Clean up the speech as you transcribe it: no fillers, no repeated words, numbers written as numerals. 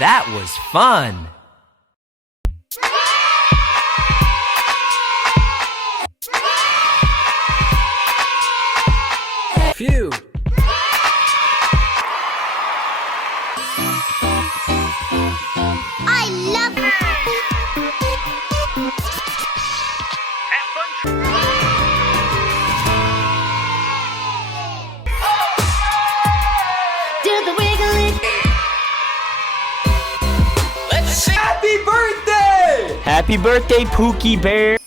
That was fun! Phew! I love do the wiggly. Let's sing! Happy birthday! Happy birthday, Pookie Bear!